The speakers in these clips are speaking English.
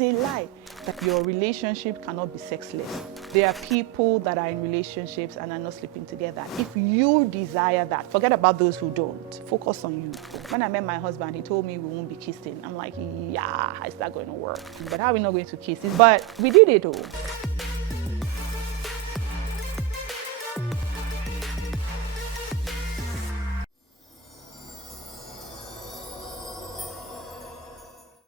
is a lie that your relationship cannot be sexless. There are people that are in relationships and are not sleeping together. If you desire that, forget about those who don't. Focus on you. When I met my husband, he told me we won't be kissing. I'm like, yeah, is that going to work? But how are we not going to kiss? But we did it all.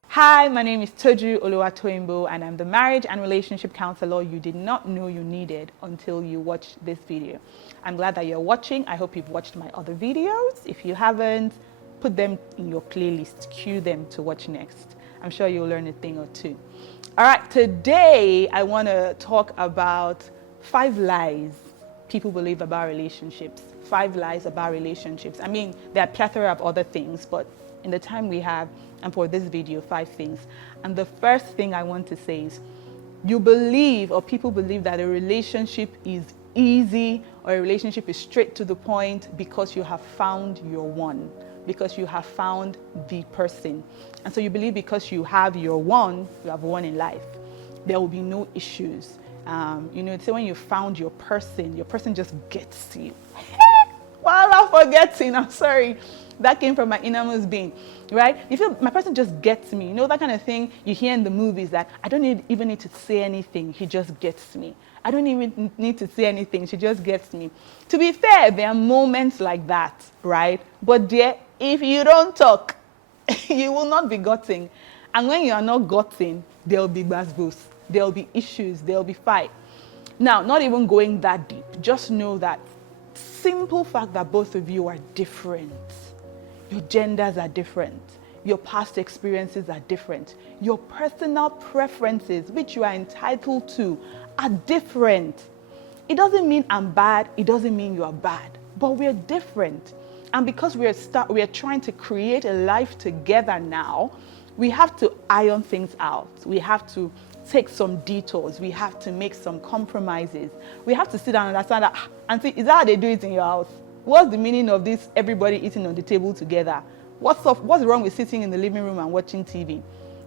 Hi, my name is Toju Oluwatoyinbo and I'm the marriage and relationship counselor you did not know you needed until you watched this video. I'm glad that you're watching. I hope you've watched my other videos. If you haven't, put them in your playlist, cue them to watch next. I'm sure you'll learn a thing or two. All right, today I want to talk about 5 lies people believe about relationships. 5 lies about relationships. I mean, there are a plethora of other things, but in the time we have, and for this video, 5 things. And the first thing I want to say is, you believe, or people believe, that a relationship is easy or a relationship is straight to the point because you have found your one, because you have found the person. And so you believe because you have your one, you have one in life. There will be no issues. Say when you found your person just gets you. Well, I'm forgetting, I'm sorry. That came from my innermost being, right? You feel my person just gets me. You know that kind of thing you hear in the movies that I don't even need to say anything. He just gets me. I don't even need to say anything. She just gets me. To be fair, there are moments like that, right? But dear, if you don't talk, you will not be gotten. And when you are not gotten, there will be basbos. There will be issues. There will be fight. Now, not even going that deep. Just know that simple fact that both of you are different. Your genders are different. Your past experiences are different. Your personal preferences, which you are entitled to, are different. It doesn't mean I'm bad. It doesn't mean you are bad. But we're different. And because we are trying to create a life together now, we have to iron things out. We have to take some detours. We have to make some compromises. We have to sit down and understand that, Auntie, is that how they do it in your house? What's the meaning of this everybody eating on the table together? What's wrong with sitting in the living room and watching TV?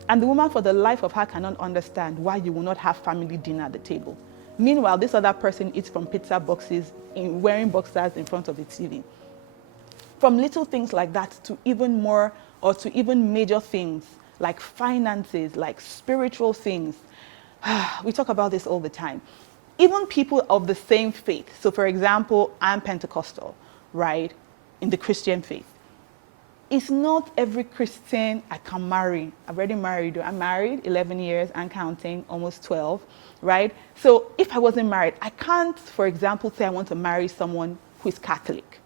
And the woman, for the life of her, cannot understand why you will not have family dinner at the table. Meanwhile, this other person eats from pizza boxes, wearing boxers in front of the TV. From little things like that to even more, or to even major things like finances, like spiritual things. We talk about this all the time. Even people of the same faith. So for example, I'm Pentecostal, right? In the Christian faith. It's not every Christian I can marry. I've already married. I'm married 11 years and counting, almost 12, right? So if I wasn't married, I can't, for example, say I want to marry someone who is Catholic.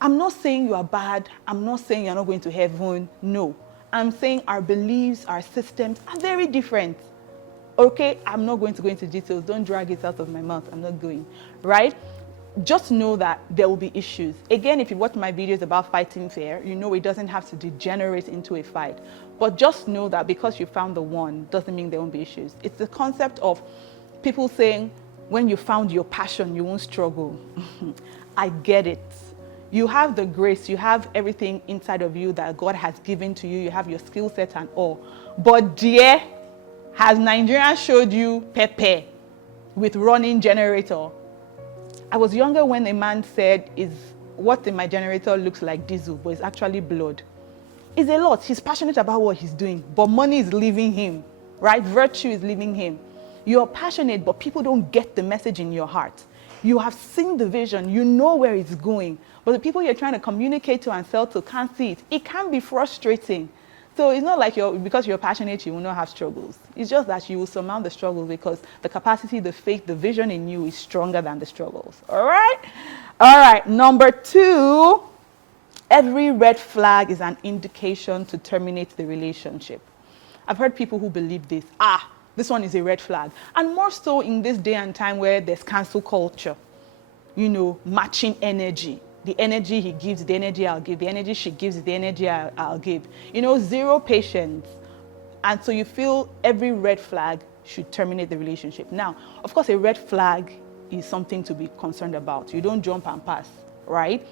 I'm not saying you are bad. I'm not saying you're not going to heaven. No. I'm saying our beliefs, our systems are very different. Okay, I'm not going to go into details. Don't drag it out of my mouth. I'm not going, right? Just know that there will be issues. Again, if you watch my videos about fighting fair, you know it doesn't have to degenerate into a fight. But just know that because you found the one doesn't mean there won't be issues. It's the concept of people saying, when you found your passion, you won't struggle. I get it. You have the grace, you have everything inside of you that God has given to you. You have your skill set and all. But dear, has Nigeria showed you Pepe with running generator? I was younger when a man said, what in my generator looks like diesel, but it's actually blood. It's a lot. He's passionate about what he's doing, but money is leaving him, right? Virtue is leaving him. You're passionate, but people don't get the message in your heart. You have seen the vision. You know where it's going. But the people you're trying to communicate to and sell to can't see it. It can be frustrating. So it's not like because you're passionate, you will not have struggles. It's just that you will surmount the struggles because the capacity, the faith, the vision in you is stronger than the struggles. All right? All right. Number 2, every red flag is an indication to terminate the relationship. I've heard people who believe this. This one is a red flag. And more so in this day and time where there's cancel culture. Matching energy. The energy he gives, the energy I'll give. The energy she gives, the energy I'll give. Zero patience. And so you feel every red flag should terminate the relationship. Now, of course, a red flag is something to be concerned about. You don't jump and pass, right?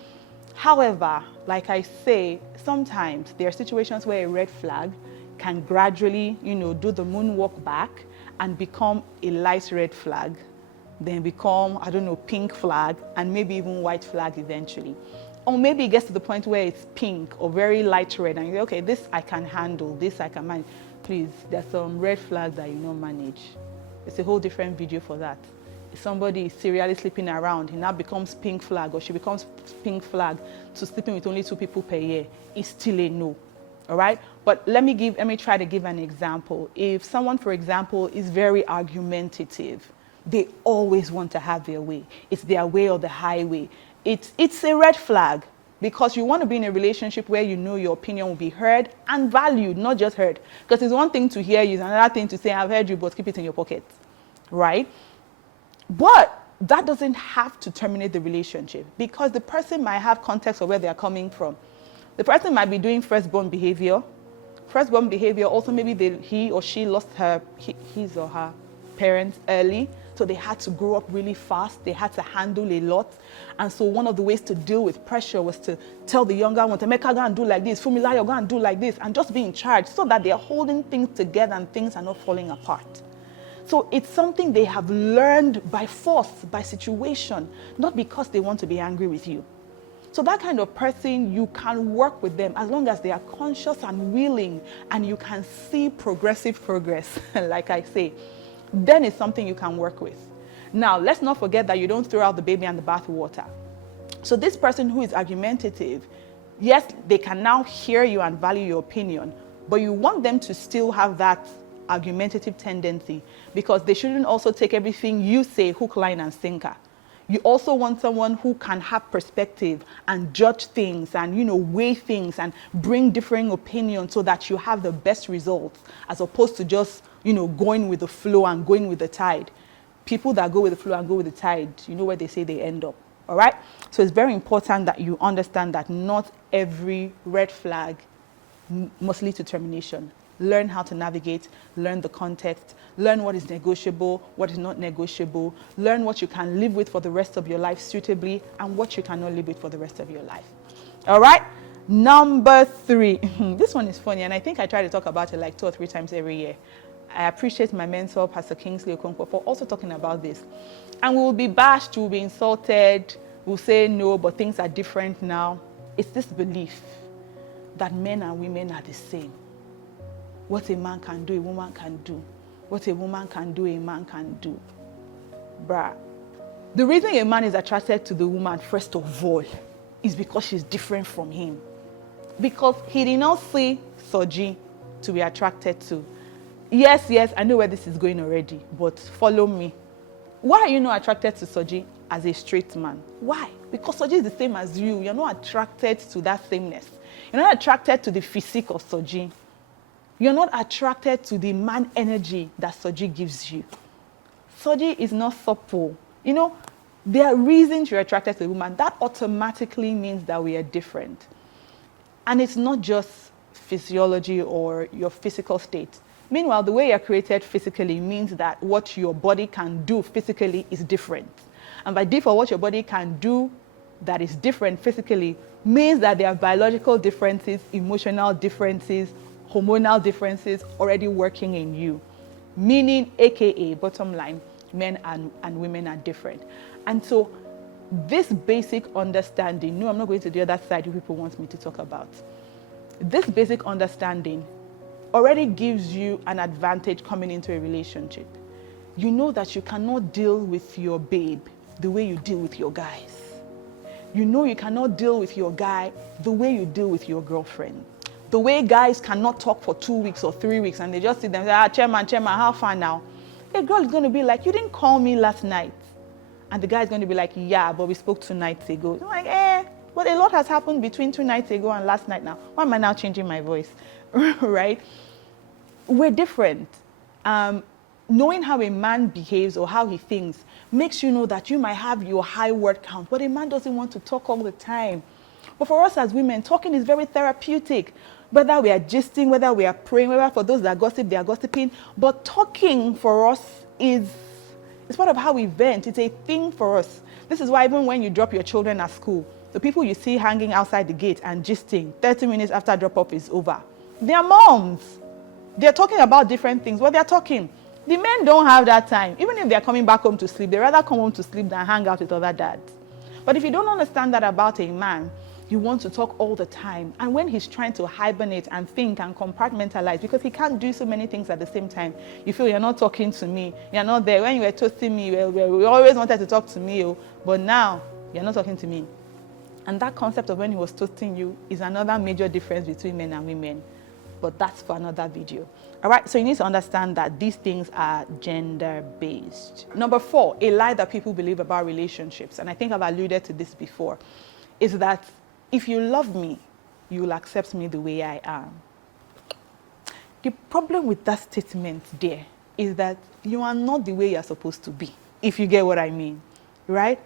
However, like I say, sometimes there are situations where a red flag can gradually, do the moonwalk back and become a light red flag, then become, I don't know, pink flag, and maybe even white flag eventually. Or maybe it gets to the point where it's pink or very light red, and you say, okay, this I can handle, this I can manage. Please, there's some red flags that you don't manage. It's a whole different video for that. If somebody is serially sleeping around, he now becomes pink flag, or she becomes pink flag to sleeping with only 2 people per year, it's still a no. All right? But let me try to give an example. If someone, for example, is very argumentative, they always want to have their way. It's their way or the highway. It's a red flag, because you want to be in a relationship where you know your opinion will be heard and valued, not just heard. Because it's one thing to hear you, it's another thing to say, I've heard you, but keep it in your pocket. Right? But that doesn't have to terminate the relationship, because the person might have context of where they're coming from. The person might be doing firstborn behavior. Firstborn behavior also, maybe he or she lost his or her parents early, so they had to grow up really fast. They had to handle a lot. And so one of the ways to deal with pressure was to tell the younger one to make her go and do like this, Fumila, you're going to do like this, and just be in charge, so that they're holding things together and things are not falling apart. So it's something they have learned by force, by situation, not because they want to be angry with you. So that kind of person, you can work with them as long as they are conscious and willing, and you can see progressive progress, like I say. Then it's something you can work with. Now, let's not forget that you don't throw out the baby and the bath water. So this person who is argumentative, yes, they can now hear you and value your opinion, but you want them to still have that argumentative tendency, because they shouldn't also take everything you say hook, line, and sinker. You also want someone who can have perspective and judge things and, weigh things and bring differing opinions, so that you have the best results, as opposed to just, going with the flow and going with the tide. People that go with the flow and go with the tide, you know where they say they end up. All right? So it's very important that you understand that not every red flag must lead to termination. Learn how to navigate, learn the context, learn what is negotiable, what is not negotiable, learn what you can live with for the rest of your life suitably, and what you cannot live with for the rest of your life. All right? Number 3. This one is funny, and I think I try to talk about it like 2 or 3 times every year. I appreciate my mentor, Pastor Kingsley Okonkwo, for also talking about this. And we will be bashed, we'll be insulted, we'll say no, but things are different now. It's this belief that men and women are the same. What a man can do, a woman can do. What a woman can do, a man can do. Bruh. The reason a man is attracted to the woman, first of all, is because she's different from him. Because he did not see Soji to be attracted to. Yes, I know where this is going already, but follow me. Why are you not attracted to Soji as a straight man? Why? Because Soji is the same as you. You're not attracted to that sameness. You're not attracted to the physique of Soji. You're not attracted to the man energy that Soji gives you. Soji is not supple. There are reasons you're attracted to a woman. That automatically means that we are different. And it's not just physiology or your physical state. Meanwhile, the way you're created physically means that what your body can do physically is different. And by default, what your body can do that is different physically means that there are biological differences, emotional differences, hormonal differences already working in you. Meaning, AKA, bottom line, men and women are different. And so this basic understanding, no, I'm not going to the other side you people want me to talk about. This basic understanding already gives you an advantage coming into a relationship. You know that you cannot deal with your babe the way you deal with your guys. You know you cannot deal with your guy the way you deal with your girlfriend. The way guys cannot talk for 2 weeks or 3 weeks and they just sit there and say, chairman, how far now? A girl is going to be like, you didn't call me last night. And the guy is going to be like, yeah, but we spoke 2 nights ago. I'm like, but a lot has happened between 2 nights ago and last night now. Why am I now changing my voice? Right? We're different. Knowing how a man behaves or how he thinks makes you know that you might have your high word count, but a man doesn't want to talk all the time. But for us as women, talking is very therapeutic. Whether we are gisting, whether we are praying, whether for those that gossip, they are gossiping. But talking for us it's part of how we vent. It's a thing for us. This is why even when you drop your children at school, the people you see hanging outside the gate and gisting 30 minutes after drop-off is over, they are moms. They're talking about different things. What they're talking, the men don't have that time. Even if they're coming back home to sleep, they rather come home to sleep than hang out with other dads. But if you don't understand that about a man, you want to talk all the time. And when he's trying to hibernate and think and compartmentalize, because he can't do so many things at the same time, you feel you're not talking to me, you're not there. When you were toasting me, we always wanted to talk to me, but now you're not talking to me. And that concept of when he was toasting you is another major difference between men and women. But that's for another video. All right, so you need to understand that these things are gender-based. Number 4, a lie that people believe about relationships, and I think I've alluded to this before, is that if you love me, you will accept me the way I am. The problem with that statement there is that you are not the way you're supposed to be, if you get what I mean, right?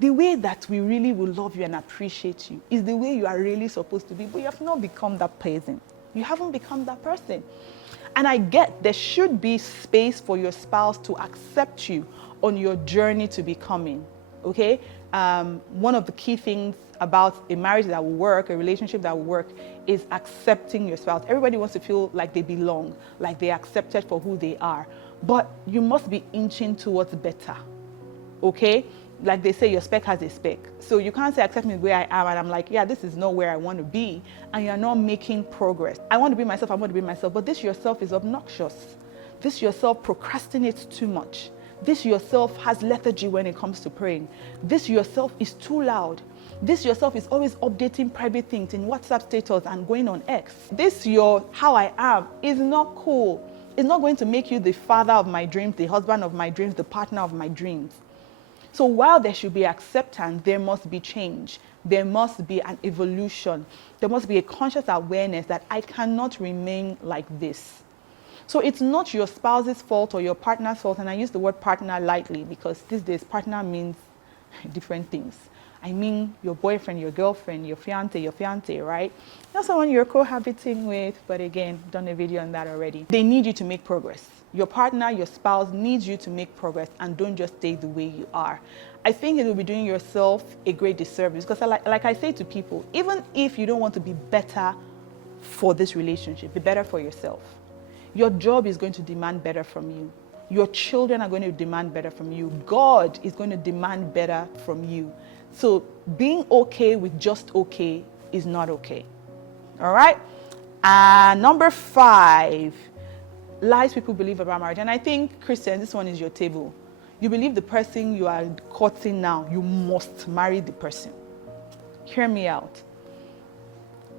The way that we really will love you and appreciate you is the way you are really supposed to be, but you have not become that person. You haven't become that person. And I get there should be space for your spouse to accept you on your journey to becoming, okay? One of the key things about a marriage that will work, a relationship that will work, is accepting your spouse. Everybody wants to feel like they belong, like they're accepted for who they are. But you must be inching towards better, okay? Like they say, your spec has a spec. So you can't say, accept me the way I am, and I'm like, yeah, this is not where I want to be, and you're not making progress. I want to be myself, I want to be myself, but this yourself is obnoxious. This yourself procrastinates too much. This yourself has lethargy when it comes to praying. This yourself is too loud. This yourself is always updating private things in WhatsApp status and going on X. This your how I am is not cool. It's not going to make you the father of my dreams, the husband of my dreams, the partner of my dreams. So while there should be acceptance, there must be change. There must be an evolution. There must be a conscious awareness that I cannot remain like this. So it's not your spouse's fault or your partner's fault, and I use the word partner lightly because these days partner means different things. I mean your boyfriend, your girlfriend, your fiance, right? Not someone you're cohabiting with, but again, done a video on that already. They need you to make progress. Your partner, your spouse needs you to make progress, and don't just stay the way you are. I think it will be doing yourself a great disservice because like I say to people, even if you don't want to be better for this relationship, be better for yourself. Your job is going to demand better from you. Your children are going to demand better from you. God is going to demand better from you. So being okay with just okay is not okay. All right? Number 5, lies people believe about marriage. And I think, Christian, this one is your table. You believe the person you are courting now, you must marry the person. Hear me out.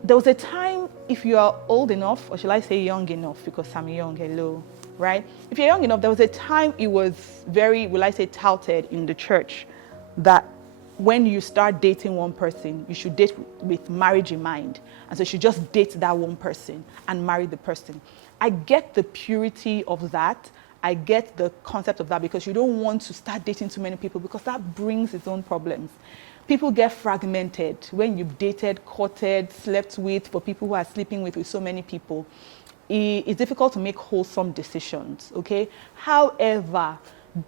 There was a time, if you are old enough, or shall I say young enough, because I'm young, hello, right? If you're young enough, there was a time it was very, will I say, touted in the church that when you start dating one person, you should date with marriage in mind. And so you should just date that one person and marry the person. I get the purity of that. I get the concept of that because you don't want to start dating too many people because that brings its own problems. People get fragmented when you've dated, courted, slept with, for people who are sleeping with so many people. It's difficult to make wholesome decisions, okay? However,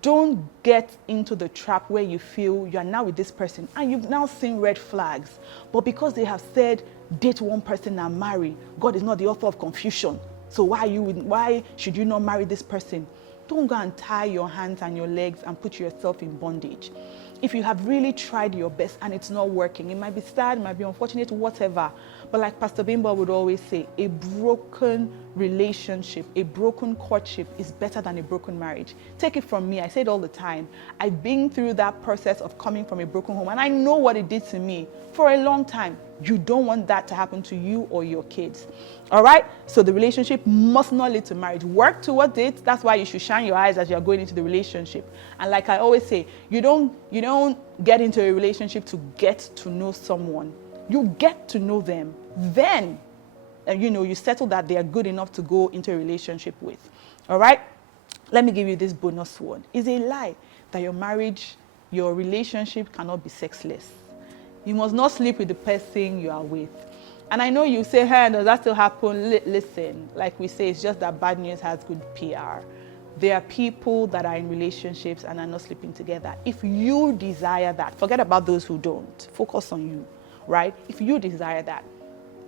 don't get into the trap where you feel you are now with this person and you've now seen red flags. But because they have said, date one person and marry, God is not the author of confusion. So why should you not marry this person? Don't go and tie your hands and your legs and put yourself in bondage. If you have really tried your best and it's not working, it might be sad, it might be unfortunate, whatever. But like Pastor Bimbo would always say, a broken relationship, a broken courtship is better than a broken marriage. Take it from me, I say it all the time. I've been through that process of coming from a broken home and I know what it did to me for a long time. You don't want that to happen to you or your kids. All right? So the relationship must not lead to marriage. Work towards it. That's why you should shine your eyes as you're going into the relationship. And like I always say, you don't get into a relationship to get to know someone. You get to know them. Then, you settle that they are good enough to go into a relationship with. All right? Let me give you this bonus one. It's a lie that your marriage, your relationship cannot be sexless. You must not sleep with the person you are with. And I know you say, hey, does that still happen? Listen, like we say, it's just that bad news has good PR. There are people that are in relationships and are not sleeping together. If you desire that, forget about those who don't. Focus on you, right? If you desire that,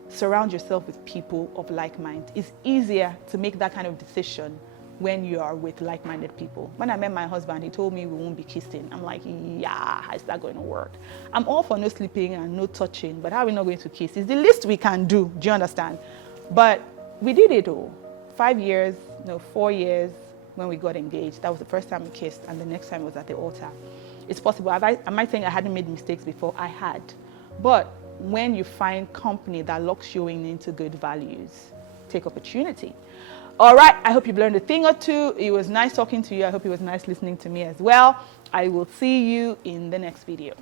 surround yourself with people of like mind. It's easier to make that kind of decision when you are with like-minded people. When I met my husband, he told me we won't be kissing. I'm like, yeah, how's that going to work? I'm all for no sleeping and no touching, but how are we not going to kiss? It's the least we can do. Do you understand? But we did it all. 5 years, no, 4 years when we got engaged. That was the first time we kissed, and the next time was at the altar. It's possible. I might think I hadn't made mistakes before. I had. But when you find company that locks you into good values, take opportunity. All right, I hope you've learned a thing or two. It was nice talking to you. I hope it was nice listening to me as well. I will see you in the next video.